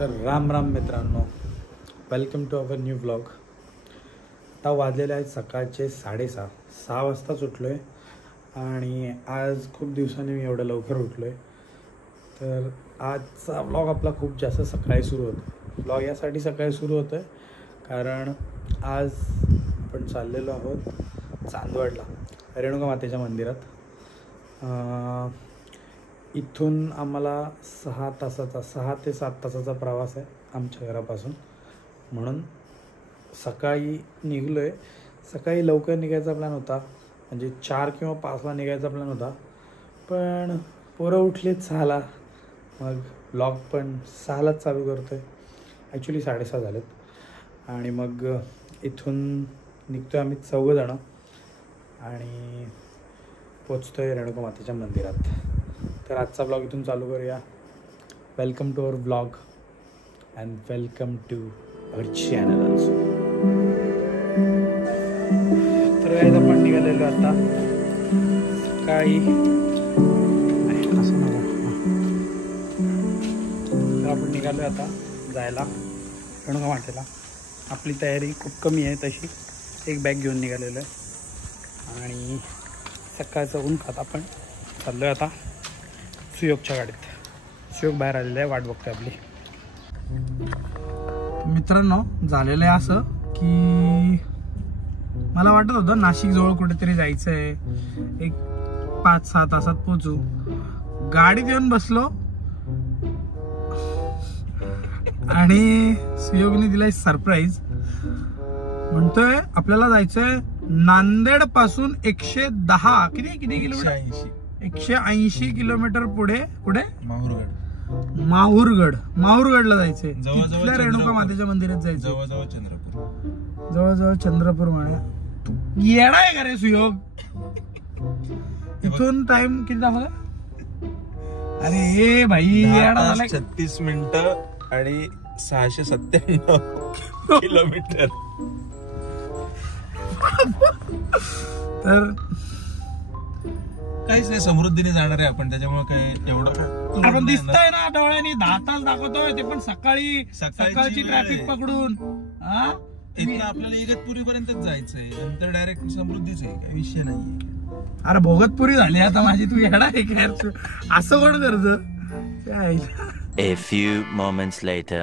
तर राम राम मित्रांनो, welcome to our new vlog. आता वाजलेले आहेत सकाळचे 6:30 वाजताच उठलो आहे आणि आज खूप दिवसांनी मी एवढं लवकर उठलो आहे. तर आजचा व्लॉग आपला खूप जास्त सकाळी सुरू होतो. व्लॉग यासाठी सकाळी सुरू होतो आहे कारण आज आपण चाललेलो आहोत चांदवडला रेणुका मातेच्या मंदिरात. इथून आम्हाला 6 ते 7 तासाचा प्रवास आहे आमच्या घरापासून. म्हणून सकाळी निघलो आहे. सकाळी लवकर निघायचा प्लॅन होता, म्हणजे 4 किंवा 5ला निघायचा प्लॅन होता, पण पोरं उठलीत 6ला. मग व्लॉग पण 6लाच चालू करतो आहे. ॲक्च्युली 6:30 झालेत आणि मग इथून निघतो आहे आम्ही 4 जणं आणि पोचतो आहे रेणुका मातेच्या मंदिरात. तर आजचा ब्लॉग इथून चालू करूया. Welcome to our blog and welcome to our channel also. तर आपण निघालेलो आता सकाळी. आपण निघालो आता जायला रेणुका मातेला. आपली तयारी खूप कमी आहे तशी. एक बॅग घेऊन निघालेलो आहे आणि सकाळचं ऊन खात आपण चाललो आहे आता सुयोगच्या गाडीत. सुयोग बाहेर आलेलं आहे, वाट बघतोय आपली. मित्रांनो, झालेलं आहे असं की मला वाटत होतं नाशिक जवळ कुठेतरी जायचं आहे, एक 5-6 तासात पोहोचू. गाडीत येऊन बसलो आणि सुयोगने दिलाय सरप्राईज. म्हणतोय आपल्याला जायचंय नांदेड पासून 110 किती किलोमीटर 180 किलोमीटर पुढे माहूरगडला जायचंय. तिथल्या रेणुका मातेच्या मंदिरात जायचं. जवळजवळ चंद्रपूर म्हणे. तू येणार आहे का रे सुयोग? इथून टाइम किती दाखवला? अरे हे भाई 36 मिनिटं आणि 697 किलोमीटर. तर काहीच नाही, समृद्धीने जाणार आहे आपण, त्याच्यामुळे काही एवढं आपण दिसतंय ना डोळ्यांनी. 10 तास दाखवतोय, ते पण सकाळची ट्रॅफिक पकडून. इथं आपल्याला इगतपुरी पर्यंतच जायचंय, नंतर डायरेक्ट समृद्धीच आहे, काही विषय नाहीये. अरे भोगतपुरी झाली आता माझी. तू येणार आहे काय? असं कोण करत? A few moments later.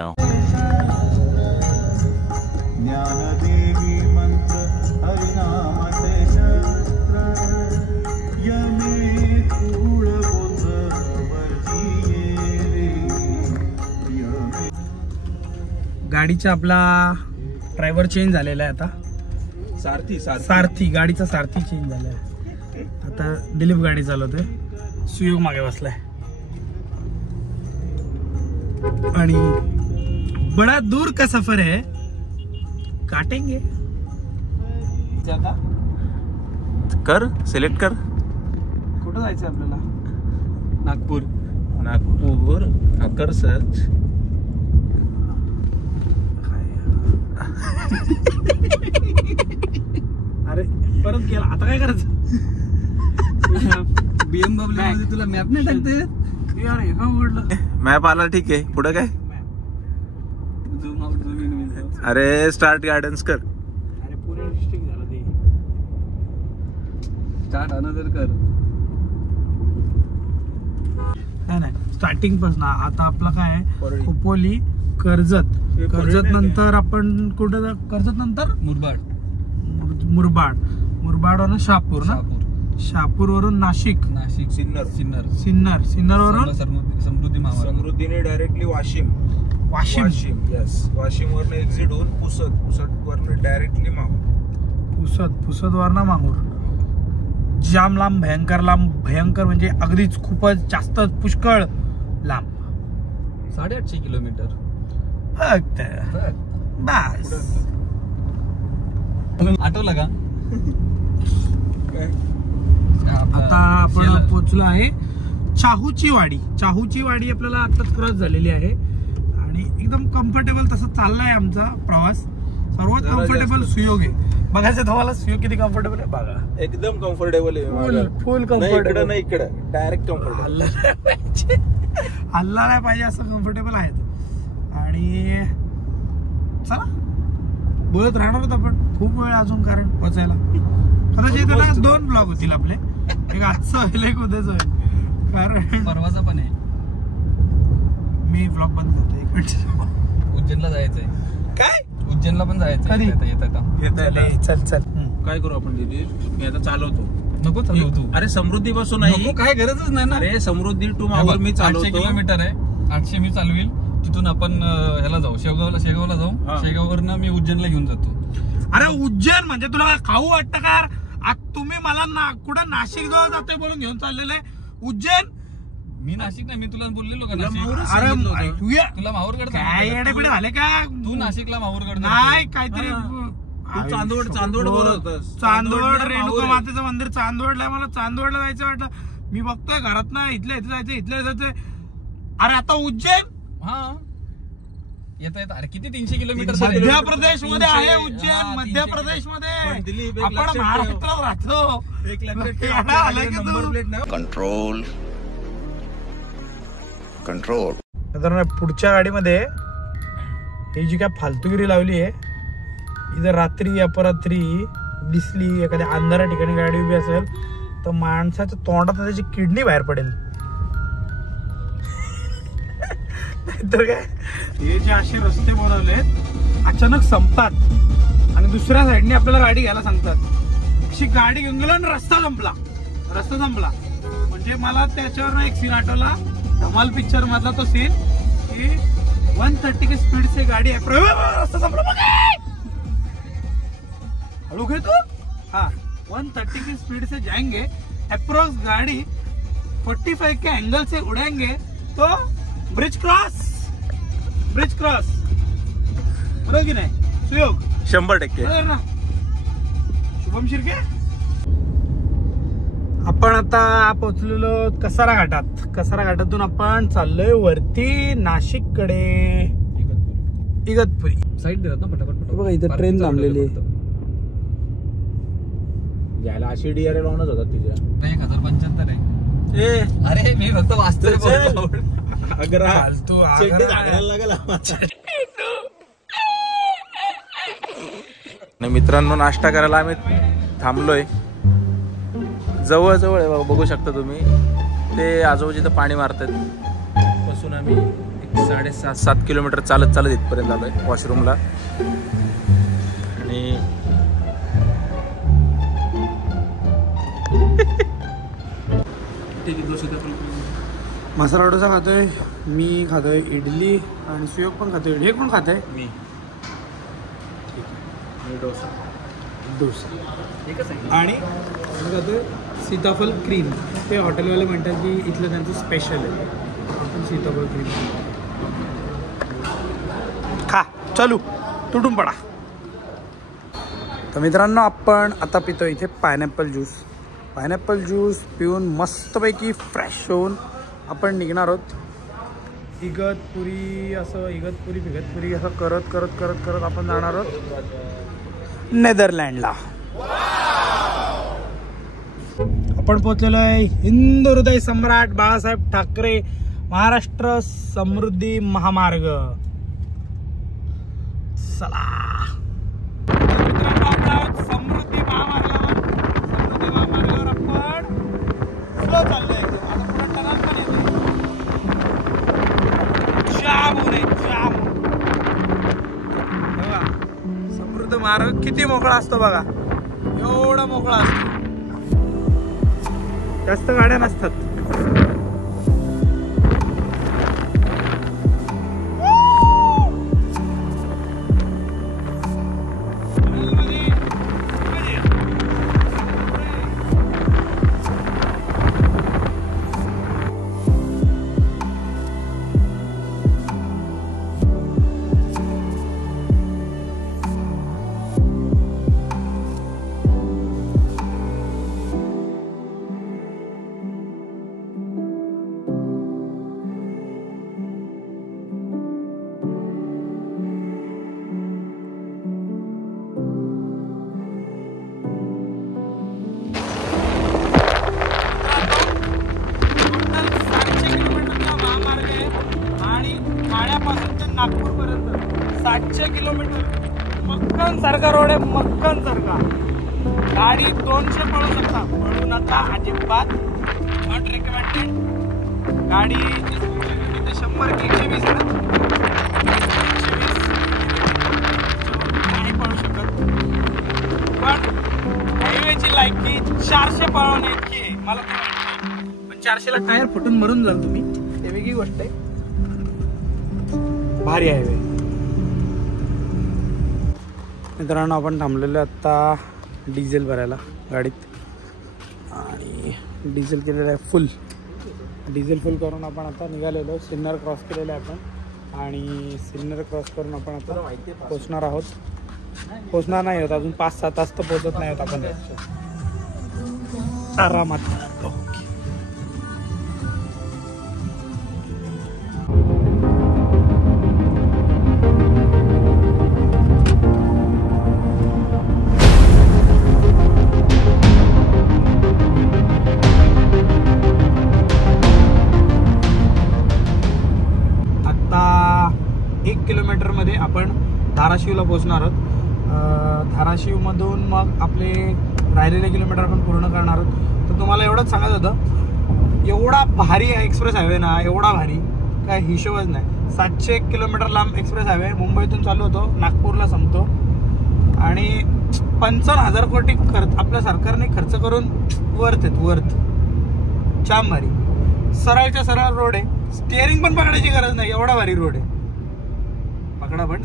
गाडीचा आपला ड्रायव्हर चेंज झालेला आहे आता. सारथी गाडीचा सारथी चेंज झालाय. आता दिलीप गाडी चालवतोय, सुयोग मागे बसलाय आणि बड़ा दूर का सफर है, काटेंगे. कर सिलेक्ट कर. कुठं जायचं आपल्याला? नागपूर कर सर्च. अरे परत गेला, आता काय करायचं? BMW तुला मॅप नाही टाकते यार. हे का उघडलं? मॅप आला, ठीक आहे. पुढे काय? अरे स्टार्ट गार्डन्स कर. अरे पुणे डिस्ट्रिक्ट झालं ते. स्टार्ट अनदर कर. नाही स्टार्टिंग पासून. आता आपलं काय आहे? खोपोली, कर्जत नंतर आपण कुठं? कर्जत नंतर मुरबाड वरून शहापूर ना. शहापूर वरून नाशिक, सिन्नर वरून समृद्धीने डायरेक्टली वाशिम. यस, वाशिम वरून एक्झिट होऊन पुसद वरून डायरेक्टली माहूर. पुसद वरून माहूर. जाम लांब, भयंकर म्हणजे अगदीच खूपच जास्त, पुष्कळ लांब. 850 किलोमीटर फक्त बस. आठवलं का? आता आपण पोहोचलो आहे चाहूची वाडी. आपल्याला आताच क्रॉस झालेली आहे आणि एकदम कम्फर्टेबल तसा चाललाय आमचा प्रवास. सर्वात कम्फर्टेबल सुयोग आहे. बघायचं तुम्हाला सुयोग किती कम्फर्टेबल आहे बघा. एकदम कम्फर्टेबल आहे. फुल कम्फर्टेबल. नाही इकडे डायरेक्ट कम्फर्टेबल. हल्ला नाही पाहिजे असं कम्फर्टेबल आहे. आणि चला बोलत राहणार आहोत आपण खूप वेळ अजून, कारण पोचायला कदाचित ना 2 ब्लॉग होतील आपले, एक आजचं होईल एक उद्याचं होईल, कारण परवाचा पण आहे. मी ब्लॉग बंद करतो 1 मिनिट. उज्जैनला जायचंय. काय उज्जैनला पण जायचंय. कधी? येत चल चल काय करू आपण दीदी, मी आता चालवतो. नको चालू तू. अरे समृद्धी पासून नाही, नको, काय गरजच नाही ना. अरे समृद्धी टू माहूर मी 800 चालवतो. किलोमीटर आहे. 800 मी चालवेल. तिथून आपण ह्याला जाऊ, शेगावला जाऊ. हा. शेगाववरनं मी उज्जैनला घेऊन जातो. अरे उज्जैन म्हणजे तुला काय खाऊ वाटतं का? तुम्ही मला कुठं नाशिक जवळ जातोय बोलून घेऊन चाललेलं आहे. उज्जैन मी नाशिक नाही, मी तुला बोललेलो का तुला नाशिक? माहूरच अरे सांगितलं होतं. तुला माहूरगड काय सांगितलं. येडेबिडे झाले का? तू नाशिकला माहूरगड नाही काहीतरी तू चांदवड बोलत होतास. चांदवड चांदवड, रेणुका माहूर आहे. मातेचं मंदिर चांदवडला, मला चांदवडला जायचं वाटलं. मी बघतोय घरात ना इथल्या इथे जायचं, इथल्या जायचं. अरे आता उज्जैन हा येता अरे किती 300 किलोमीटर मध्य प्रदेश मध्ये आहे. 300, उज्जैन मध्य प्रदेश पण मध्ये. दिलीप, एक आपण लक्षात ठेव. महाराष्ट्रात राहतो. एक लक्षात ठेव, येडा आपल्या आलाय गाडीला का तू? नंबर प्लेट नाही. कंट्रोल मित्रांनो, पुढच्या गाडीमध्ये ही जी काय फालतूगिरी लावली आहे, इथं रात्री अपरात्री दिसली एखाद्या अंधाऱ्या ठिकाणी गाडी उभी असेल तर माणसाच्या तोंडात त्याची किडनी बाहेर पडेल. नाहीतर काय, हे जे असे रस्ते बनवलेत अचानक संपतात आणि दुसऱ्या साईडने आपल्याला गाडी घ्यायला सांगतात. अशी गाडी घेऊन गेलो आणि रस्ता संपला. म्हणजे मला त्याच्यावर एक सीन आठवला, धमाल पिक्चर मधला तो सीन की 130 की स्पीड से गाडी आहे, रस्ता संपला हळू घे तू. हाँ 130 की स्पीड से जाएंगे, अप्रोक्स गाड़ी 45 के एंगल से उड़ाएंगे तो ब्रिज क्रॉस बरोबर की नाही सुयोग? 100%. बरोबर ना शुभम शिर्के. आपण आता पोहोचलेलो कसारा घाटातून आपण चाललोय वरती नाशिक कडे, इगतपुरी. साईड देतात ना पटापट. बघा इथं ट्रेन थांबलेली आहे. यायला अशी DRL ऑनच होतात तिच्या. 1075 आहे. अरे मी फक्त वाचतोय. आग्रा फालतू चड्डी आग्रा. घालायला लागेल आम्हाला. मित्रांनो, नाश्ता करायला आम्ही थांबलोय. जवळ आहे, बघू शकता तुम्ही. ते आजोबा जिथं पाणी मारतात पासून आम्ही 6.5-7 किलोमीटर चालत इथपर्यंत आलोय वॉशरूमला. आणि मसाला डोसा खातोय मी, खातोय इडली आणि सुयोग पण खातोय. हे कोण खातोय? मी डोसा आणि खातोय सीताफळ क्रीम. ते हॉटेलवाले म्हणतात की इथलं त्यांचं स्पेशल आहे सीताफळ क्रीम. खा चालू तुटून पडा. तर मित्रांनो, आपण आता पितो इथे पायनॅपल ज्यूस पिऊन मस्तपैकी फ्रेश होऊन आपण निघणार आहोत इगतपुरी असं करत आपण जाणार आहोत नेदरलँडला. आपण पोहोचलेलो आहे हिंदू हृदय सम्राट बाळासाहेब ठाकरे महाराष्ट्र समृद्धी महामार्ग. चला समृद्धी महामार्गावर आपण स्लो चाललोय. आता पुढे टनल पण येते. बघा समृद्धी मार्ग किती मोकळा असतो बघा, एवढा मोकळा असतो. जास्त गाड्या नसतात. मक्कन सारखा. गाडी 200 पळू शकता, पळू नका अजिबात, नॉट रेकमेंडेड. गाडी 100 की 120 नाही पळू शकत, पण हायवेची लायकी 400 पळवणे इतकी आहे मला तर वाटते. पण 400ला टायर फुटून मरून जाल तुम्ही, ते वेगळी गोष्ट आहे. भारी हायवे. मित्रांनो आपण थांबलेलो आता डिझेल भरायला गाडीत, आणि डिझेल केलेलं आहे फुल. डिझेल फुल करून आपण आता निघालेलो. सिन्नर क्रॉस केलेलं आहे आपण, आणि सिन्नर क्रॉस करून आपण आता पोचणार आहोत. पोचणार नाही होत अजून, 5-6 तास तर पोचत नाही होत आपण आरामात. आता 1 किलोमीटरमध्ये आपण धाराशिवला पोहोचणार आहोत. धाराशिवमधून मग आपले राहिलेले किलोमीटर आपण पूर्ण करणार आहोत. तर तुम्हाला एवढंच सांगत होतं, एवढा भारी एक्सप्रेस हायवे ना, एवढा भारी काय हिशोबच नाही. 701 किलोमीटर लांब एक्सप्रेस हायवे मुंबईतून चालू होतो, नागपूरला संपतो, आणि 55,000 कोटी आपल्या सरकारने खर्च करून वर्थ जाम भारी. सरळच्या सरळ रोड आहे, स्टिअरिंग पण पकडायची गरज नाही, एवढा भारी रोड आहे. पकडा पण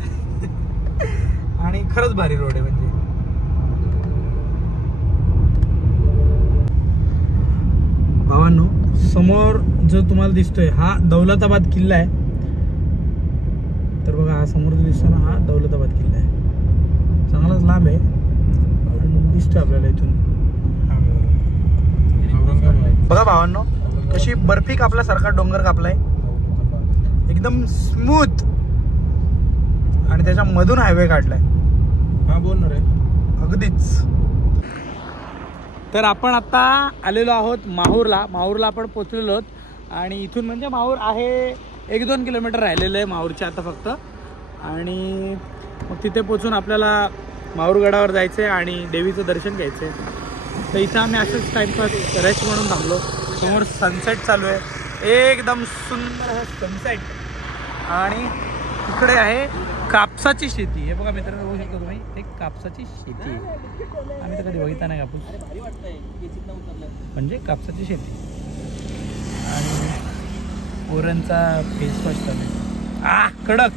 आणि खरंच भारी रोड आहे. म्हणजे भावांनो, समोर जो तुम्हाला दिसतोय हा दौलताबाद किल्ला आहे. तर बघा, हा समोर जो दिसतो ना, हा दौलताबाद किल्ला आहे. चांगलाच लांब आहे, दिसतोय आपल्याला इथून. बघा भावांनो, कशी बर्फी कापल्यासारखा डोंगर कापलाय, एकदम स्मूथ, आणि त्याच्या मधून हायवे काढलाय. हा बोलणार आहे अगदीच. तर आपण आता आलेलो आहोत माहूरला. माहूरला आपण पोचलेलो आहोत, आणि इथून म्हणजे माहूर आहे 1-2 किलोमीटर राहिलेलं आहे माहूरच्या आता फक्त. आणि मग तिथे पोचून आपल्याला माहूरगडावर जायचं आहे आणि देवीचं दर्शन घ्यायचं आहे. तर इथं आम्ही असंच टाइमपास रेस्ट म्हणून थांबलो. समोर सनसेट चालू आहे, एकदम सुंदर आहे सनसेट. आणि इकडे आहे कापसाची शेती. हे बघा मित्रांनो, बघू शकता तुम्ही, एक कापसाची शेती आहे. आम्ही तर कधी बघितला नाही कापूस, म्हणजे कापसाची शेती. आणि पोरांचा फेस वॉश चालू आहे, कडक.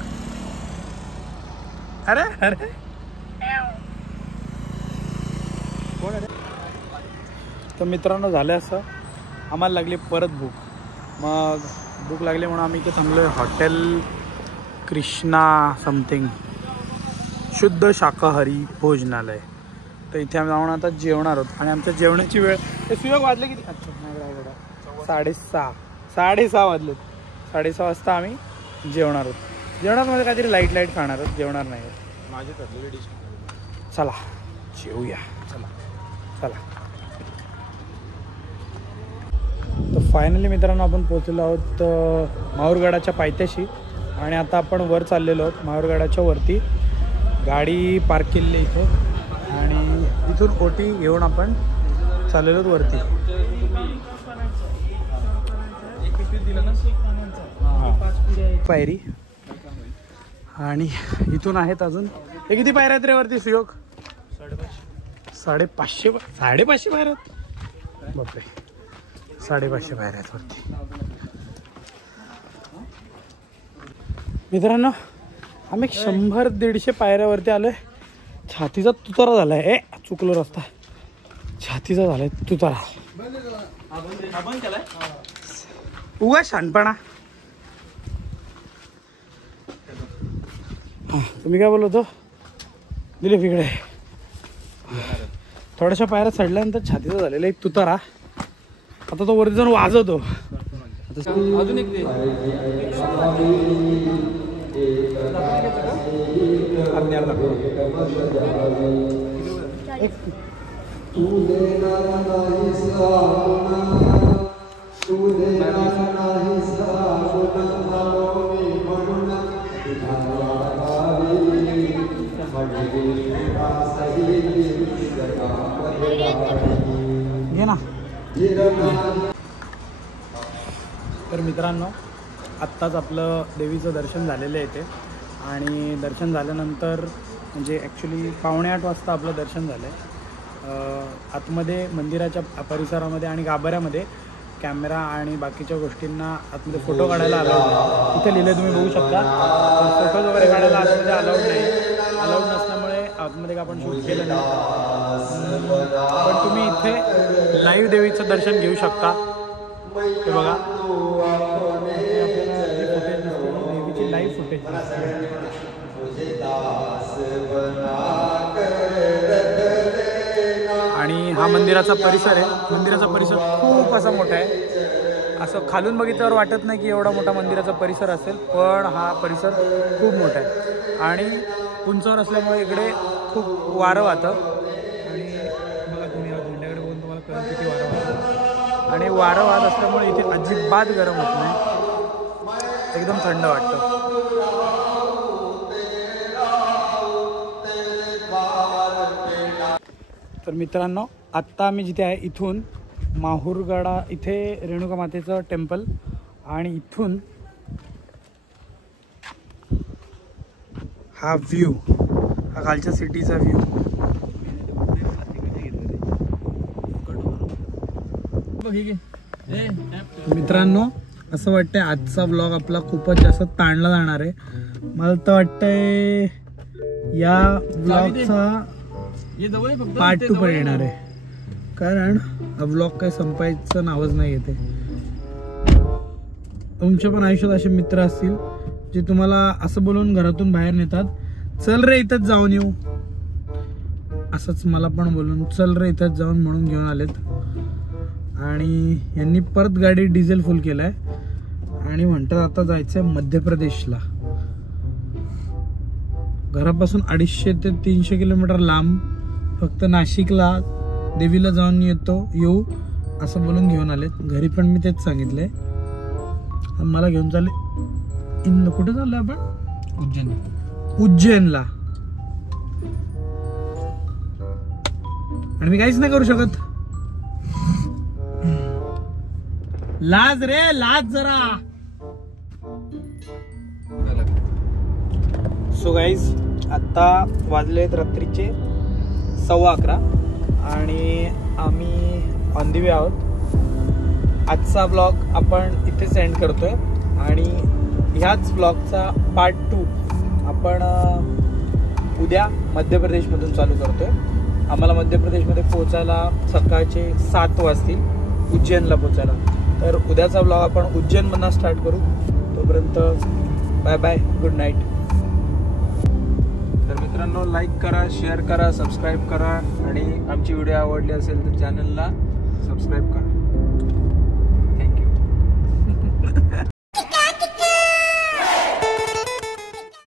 अरे अरे तर मित्रांनो, झालं असं, आम्हाला लागली परत भूक. मग भूक लागली म्हणून आम्ही इथे थांबलो आहे हॉटेल कृष्णा समथिंग, शुद्ध शाकाहारी भोजनालय. तर इथे आम्ही जाऊन आता जेवणार आहोत. आणि आमच्या जेवणाची वेळ, ते सुयोग वाजले किती, अच्छा नाही, 6:30 वाजलेत. 6:30 वाजता आम्ही जेवणार आहोत. जेवणामध्ये काहीतरी लाईट खाणार आहोत, जेवणार नाही आहोत. माझी ठरलेली डिश. चला जेवूया, चला. तर फायनली मित्रांनो, आपण पोचलेलो आहोत माहूरगडाच्या पायथ्याशी. आणि आता आपण वर चाललेलो आहोत माहूरगडाच्या वरती. गाडी पार्क केलेली इथे, आणि इथून ओटी घेऊन आपण चाललेलो आहोत वरती. पायरी, आणि इथून आहेत अजून. हे किती पायऱ्या आहेत रे वरती सुयोग? 550 पायऱ्या आहेत. बापरे, 550 पायऱ्या आहेत वरती. मित्रांनो, आम्ही 100-150 पायऱ्यावरती आलोय. छातीचा तुतारा झालाय. चुकलो रस्ता, छातीचा झालाय तुतारा. उगा शानपणा. तुम्ही काय बोलत होतो? दिलीप इकडे. थोड्याशा पायऱ्या चढल्यानंतर छातीचा झालेला एक तुतारा. आता तो वरती जाऊन वाजवतो. अजून एक तर मित्रांनो, आत्ताच आपलं देवीचं दर्शन झालेलं आहे इथे आणि दर्शन झाल्यानंतर म्हणजे ॲक्च्युली 7:45 वाजता आपलं दर्शन झालं आहे. आतमध्ये मंदिराच्या परिसरामध्ये आणि गाभाऱ्यामध्ये कॅमेरा आणि बाकीच्या गोष्टींना आतमध्ये फोटो काढायला अलाउड नाही. इथे लिहिलं तुम्ही बघू शकता. फोटोज वगैरे काढायला आतमध्ये अलाउड नाही. अलाउड नसल्यामुळे आतमध्ये आपण शूट केलं नाही. पण तुम्ही इथे लाईव्ह देवीचं दर्शन घेऊ शकता. हे बघा, देवीची लाईव्ह फुटेज. आणि हा मंदिराचा परिसर आहे. मंदिराचा परिसर खूप असा मोठा आहे. असं खालून बघितल्यावर वाटत नाही की एवढा मोठा मंदिराचा परिसर असेल, पण हा परिसर खूप मोठा आहे आणि उंचावर असल्यामुळे इकडे खूप वारं वाहतं. आणि बघा तुम्ही या झेंड्याकडे बघून तुम्हाला कळेल किती वारं वाहतं. आणि वारं वाहत असल्यामुळे इथे अजिबात गरम होत नाही, एकदम थंड वाटतं. तर मित्रांनो, आत्ता आम्ही जिथे आहे इथून माहूरगडा इथे रेणुका मातेचं टेम्पल आणि इथून हा व्ह्यू, हा खालच्या सिटीचा व्ह्यू. मित्रांनो, असं वाटतंय आजचा ब्लॉग आपला खूपच जास्त ताणला जाणार आहे. मला तर वाटतंय या ब्लॉगचा पार्ट 2 पण येणार आहे, कारण हा ब्लॉग काही संपायचं नावच नाही येते. तुमच्या पण आयुष्यात असे मित्र असतील जे तुम्हाला असं बोलून घरातून बाहेर नेतात, चल रे इथंच जाऊन येऊ. असंच मला पण बोलून चल रे इथंच जाऊन म्हणून घेऊन आलेत. आणि यांनी परत गाडी डिझेल फुल केलाय आणि म्हणतात आता जायचंय मध्य प्रदेशला. घरापासून 250 ते 300 किलोमीटर लांब, फक्त नाशिकला देवीला जाऊन येऊ असं बोलून घेऊन आलेत. घरी पण मी तेच सांगितलंय. मला घेऊन चालले कुठे चाललोय आपण? उज्जैनला. आणि मी काहीच नाही करू शकत. लाज रे, लाज जरा. सो गाईज, आता वाजलेत रात्रीचे 11:15 आणि आम्ही ऑन दी वे आहोत. आजचा ब्लॉग आपण इथे सेंड करतोय आणि ह्याच ब्लॉगचा पार्ट 2 आपण उद्या मध्य प्रदेशमधून चालू करतोय. आम्हाला मध्य प्रदेशमध्ये पोहोचायला सकाळचे 7 वाजतील उज्जैनला पोहोचायला. तर उद्याचा ब्लॉग आपण उज्जैनमधून स्टार्ट करू. तोपर्यंत बाय बाय, गुड नाईट. तर मित्रांनो, लाईक करा, शेअर करा, सबस्क्राईब करा आणि आमची व्हिडिओ आवडली असेल तर चॅनलला सबस्क्राईब करा.